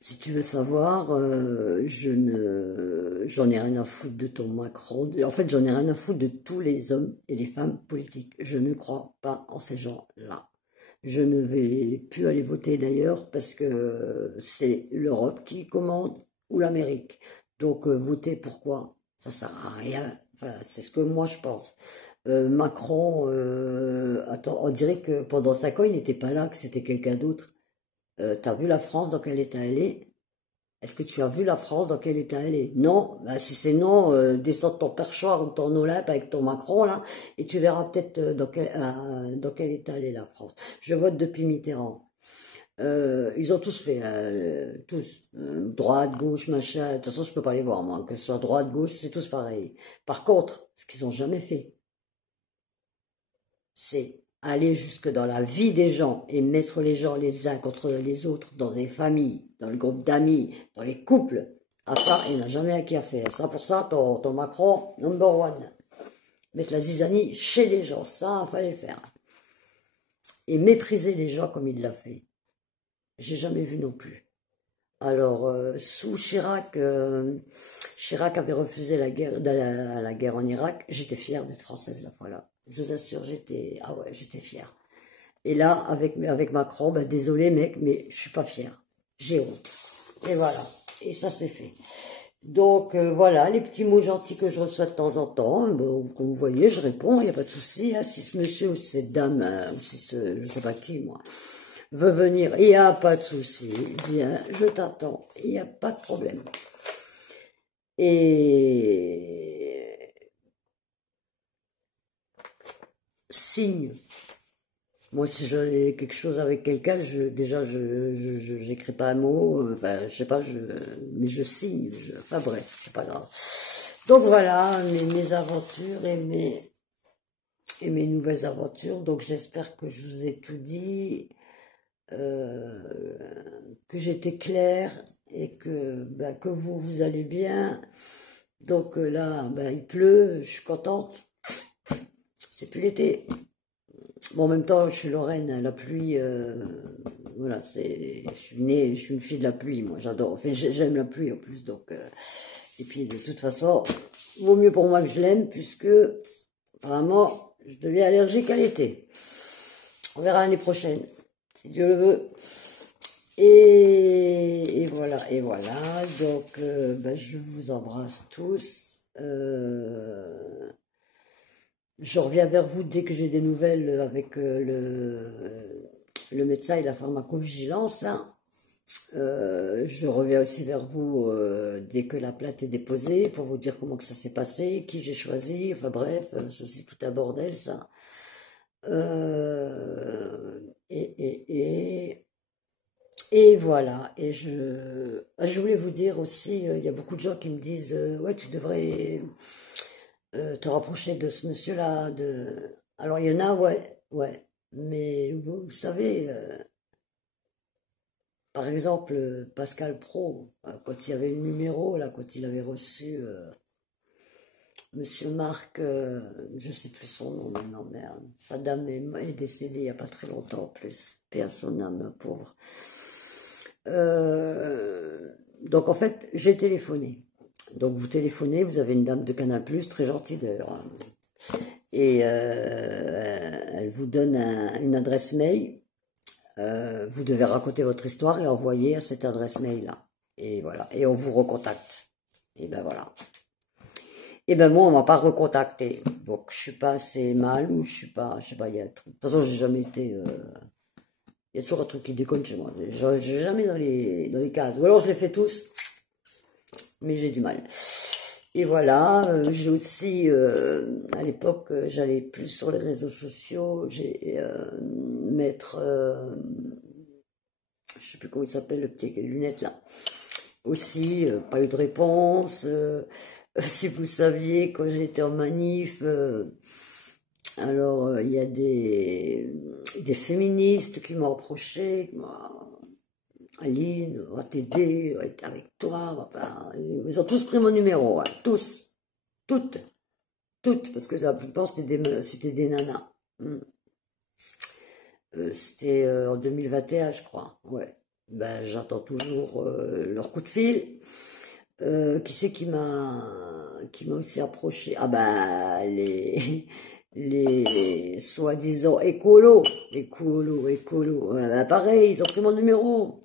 Si tu veux savoir, j'en ai rien à foutre de ton Macron. En fait, j'en ai rien à foutre de tous les hommes et les femmes politiques. Je ne crois pas en ces gens-là. Je ne vais plus aller voter d'ailleurs parce que c'est l'Europe qui commande ou l'Amérique. Donc, voter pourquoi? Ça sert à rien. Enfin, c'est ce que moi je pense. Macron, attends, on dirait que pendant 5 ans, il n'était pas là, que c'était quelqu'un d'autre. T'as vu la France dans quel état elle est? Est-ce que tu as vu la France dans quel état elle est? Non. Bah, si c'est non, descends de ton perchoir ou de ton Olympe avec ton Macron là, et tu verras peut-être dans quel état elle est la France. Je vote depuis Mitterrand. Ils ont tous fait, tous, droite, gauche, machin. De toute façon, je peux pas les voir moi. Que ce soit droite, gauche, c'est tous pareil. Par contre, ce qu'ils ont jamais fait, c'est aller jusque dans la vie des gens et mettre les gens les uns contre les autres dans des familles, dans le groupe d'amis, dans les couples. À ça, il n'a jamais à qui a fait. Ça pour ça, ton Macron, number one. Mettre la zizanie chez les gens, ça, il fallait le faire. Et mépriser les gens comme il l'a fait. J'ai jamais vu non plus. Alors, sous Chirac, Chirac avait refusé la guerre, la guerre en Irak. J'étais fière d'être française la fois-là. Je vous assure, j'étais fière. Et là, avec Macron, ben, désolé mec, mais je suis pas fière. J'ai honte. Et voilà. Et ça c'est fait. Donc voilà, les petits mots gentils que je reçois de temps en temps, bon, comme vous voyez, je réponds, il n'y a pas de souci. Hein, si ce monsieur ou cette dame, ou si ce, je sais pas qui, moi, veut venir, il n'y a pas de souci. Viens, je t'attends, il n'y a pas de problème. Et signe. Moi, si j'ai quelque chose avec quelqu'un, j'écris pas un mot, enfin, je sais pas, mais je signe, enfin bref, c'est pas grave. Donc voilà, mes aventures et mes nouvelles aventures. Donc j'espère que je vous ai tout dit, euh, que j'étais claire et que vous allez bien. Donc là, il pleut, je suis contente. C'est plus l'été. Bon, en même temps, je suis Lorraine, la pluie, voilà, je suis une fille de la pluie, moi, j'adore. Enfin, j'aime la pluie en plus, donc. Et puis, de toute façon, vaut mieux pour moi que je l'aime, puisque, apparemment, je deviens allergique à l'été. On verra l'année prochaine, si Dieu le veut. Et voilà, et voilà. Donc, ben, je vous embrasse tous. Je reviens vers vous dès que j'ai des nouvelles avec le médecin et la pharmacovigilance. Hein. Je reviens aussi vers vous dès que la plainte est déposée pour vous dire comment que ça s'est passé, qui j'ai choisi. Enfin bref, c'est aussi tout un bordel ça. Euh, et, et, et, et voilà. Et je voulais vous dire aussi, il y a beaucoup de gens qui me disent, ouais, tu devrais te rapprocher de ce monsieur-là. Alors il y en a, ouais, ouais. Mais vous savez, par exemple, Pascal Pro, quand il y avait le numéro, là, quand il avait reçu Monsieur Marc, je sais plus son nom maintenant, merde. Sa dame est décédée il n'y a pas très longtemps en plus. Paix à son âme, la pauvre. Donc en fait, j'ai téléphoné. Donc vous téléphonez, vous avez une dame de Canal+, très gentille d'ailleurs. Hein. Et elle vous donne une adresse mail. Vous devez raconter votre histoire et envoyer à cette adresse mail-là. Et voilà. Et on vous recontacte. Et ben voilà. Et ben moi, on m'a pas recontacté. Donc je suis pas assez mal ou je sais pas, il y a un truc. De toute façon, j'ai jamais été. Il y a toujours un truc qui déconne chez moi. Je suis jamais dans les cases. Ou alors je les fais tous, mais j'ai du mal. Et voilà, j'ai aussi, à l'époque, j'allais plus sur les réseaux sociaux, j'ai mettre, je sais plus comment il s'appelle, le petit lunette là. Aussi, pas eu de réponse. Si vous saviez, quand j'étais en manif, alors il y a des féministes qui m'ont approché, Aline, on va t'aider, on va être avec toi. Ils ont tous pris mon numéro, hein, tous, toutes, toutes, parce que la plupart c'était des nanas. C'était en 2021, je crois. Ouais. Ben, j'attends toujours leur coup de fil. Qui c'est qui m'a aussi approché? Ah ben les soi-disant écolo. Ben, pareil, ils ont pris mon numéro.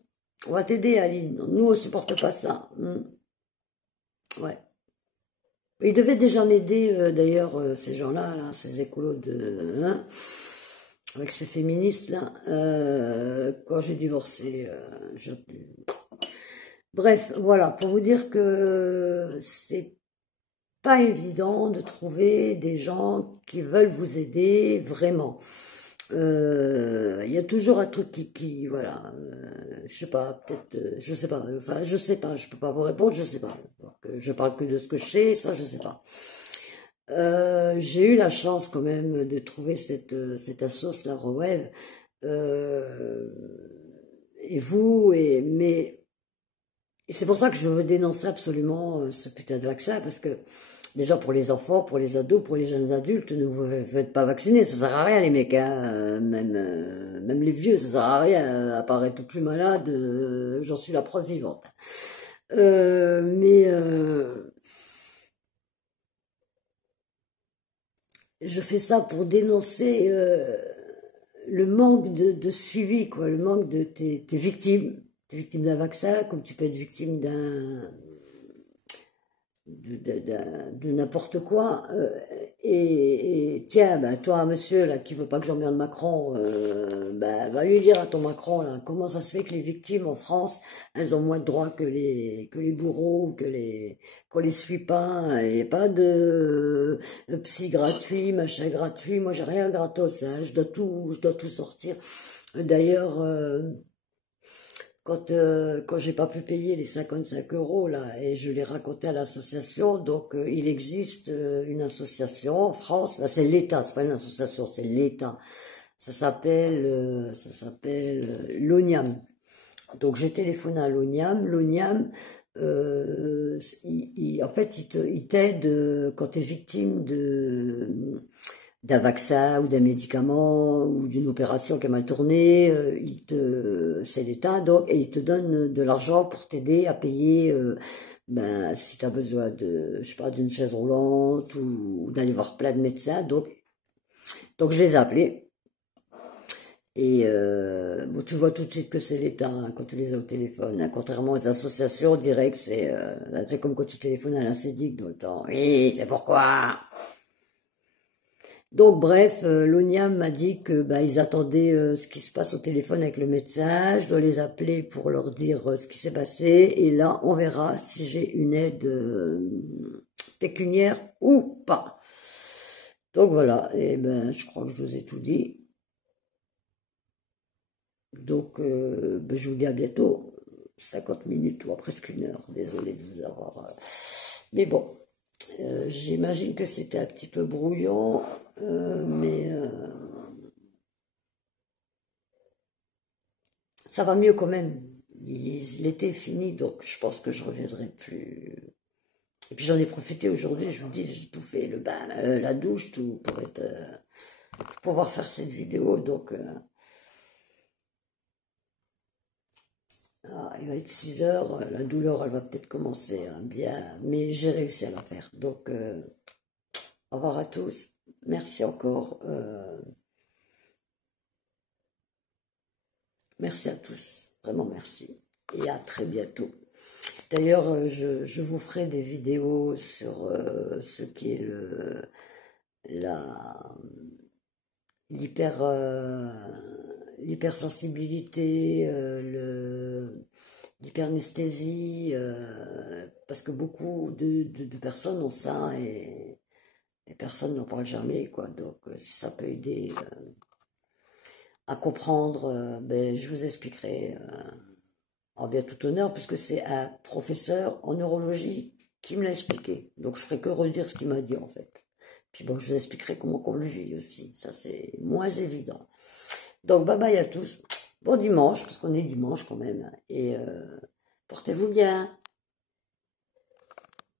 On va t'aider, Aline. Nous, on supporte pas ça. Ouais. Ils devaient déjà m'aider, d'ailleurs, ces gens-là, là, ces écolos hein, avec ces féministes-là, quand j'ai divorcé. Bref, voilà, pour vous dire que c'est pas évident de trouver des gens qui veulent vous aider vraiment. Il y a toujours un truc voilà, je sais pas, peut-être, je sais pas, enfin, je sais pas, je peux pas vous répondre, je sais pas. Donc, je parle que de ce que je sais, ça, je sais pas. J'ai eu la chance quand même de trouver cette assoce, la Roweb, et vous, mais c'est pour ça que je veux dénoncer absolument ce putain de vaccin, parce que déjà pour les enfants, pour les ados, pour les jeunes adultes, ne vous faites pas vacciner, ça sert à rien les mecs, hein. Même les vieux, ça sert à rien, à part être plus malade, j'en suis la preuve vivante. Mais je fais ça pour dénoncer le manque de suivi, quoi, le manque de tes victimes. T'es victime d'un vaccin, comme tu peux être victime de n'importe quoi. Et tiens, bah, toi, monsieur, là, qui veut pas que j'emmerde Macron, bah, va lui dire à ton Macron, là, comment ça se fait que les victimes en France, elles ont moins de droits que les bourreaux, qu'on les suit pas, il n'y a pas de psy gratuit, machin gratuit, moi j'ai rien gratos, hein, je dois tout sortir. D'ailleurs, quand j'ai pas pu payer les 55 euros là et je l'ai raconté à l'association, donc il existe une association en France, là c'est l'État, c'est pas une association, c'est l'État. Ça s'appelle l'ONIAM. Donc j'ai téléphoné à l'ONIAM. L'ONIAM, en fait, il t'aide quand tu es victime d'un vaccin ou d'un médicament ou d'une opération qui a mal tourné, c'est l'État donc, et il te donne de l'argent pour t'aider à payer, ben, si tu as besoin de, je sais pas, d'une chaise roulante ou d'aller voir plein de médecins. Donc je les ai appelés. Et bon, tu vois tout de suite que c'est l'État hein, quand tu les as au téléphone. Hein. Contrairement aux associations, on dirait que c'est comme quand tu téléphones à la CEDIC dans le temps. Oui, c'est pourquoi. Donc bref, l'ONIAM m'a dit que bah, ils attendaient ce qui se passe au téléphone avec le médecin. Je dois les appeler pour leur dire ce qui s'est passé. Et là, on verra si j'ai une aide pécuniaire ou pas. Donc voilà, et ben je crois que je vous ai tout dit. Donc ben, je vous dis à bientôt. 50 minutes ou presque une heure. Désolé de vous avoir. Mais bon, j'imagine que c'était un petit peu brouillon, mais ça va mieux quand même. L'été est fini, donc je pense que je reviendrai plus. Et puis j'en ai profité aujourd'hui, je vous dis, j'ai tout fait, le bain, la douche, tout, pour pouvoir faire cette vidéo. Donc, il va être 6 heures, la douleur, elle va peut-être commencer hein, bien, mais j'ai réussi à la faire. Donc, au revoir à tous. Merci encore. Merci à tous. Vraiment merci. Et à très bientôt. D'ailleurs, je vous ferai des vidéos sur ce qui est la l'hyper l'hypersensibilité, l'hypernesthésie, parce que beaucoup de personnes ont ça et personne n'en parle jamais, quoi. Donc, si ça peut aider à comprendre, ben, je vous expliquerai en bien tout honneur, puisque c'est un professeur en neurologie qui me l'a expliqué. Donc, je ferai que redire ce qu'il m'a dit, en fait. Puis bon, je vous expliquerai comment on le vit aussi. Ça, c'est moins évident. Donc, bye bye à tous. Bon dimanche, parce qu'on est dimanche quand même. Et portez-vous bien.